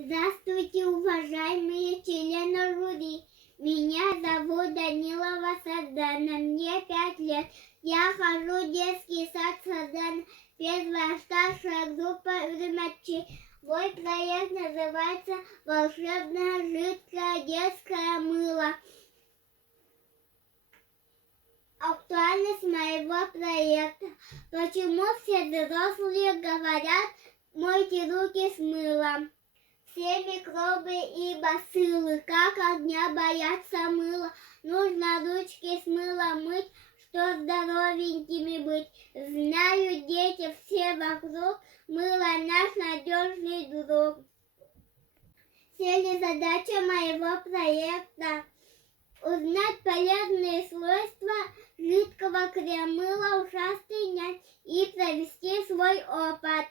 Здравствуйте, уважаемые члены жюри. Меня зовут Данилова Сардана, мне 5 лет. Я хожу в детский сад Сардана, первая старшая группа Рымачи. Мой проект называется «Волшебное жидкое детское мыло». Актуальность моего проекта. Почему все взрослые говорят «мойте руки с мылом»? Все микробы и бациллы, как огня, боятся мыла. Нужно ручки с мылом мыть, что здоровенькими быть. Знают дети все вокруг, мыло наш надежный друг. Цели задача моего проекта — узнать полезные свойства жидкого крем-мыла ушастый нянь и провести свой опыт.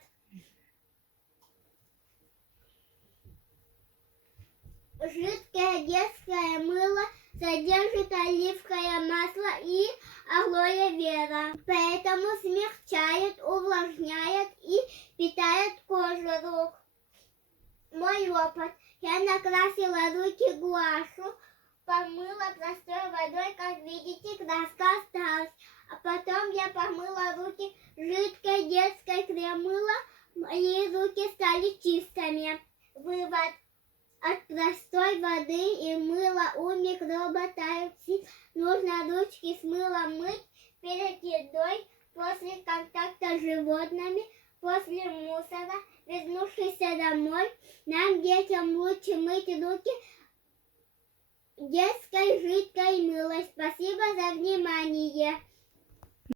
Жидкое детское мыло содержит оливковое масло и алоэ вера, поэтому смягчает, увлажняет и питает кожу рук. Мой опыт. Я накрасила руки гуашью, помыла простой водой, как видите, краска осталась. А потом я помыла руки жидкой детской крем-мыло, мои руки стали чистыми. Вывод. От простой воды и мыла у микроба тают сил. Нужно ручки с мылом мыть перед едой, после контакта с животными, после мусора. Вернувшись домой, нам, детям, лучше мыть руки детской жидкой мылой. Спасибо за внимание.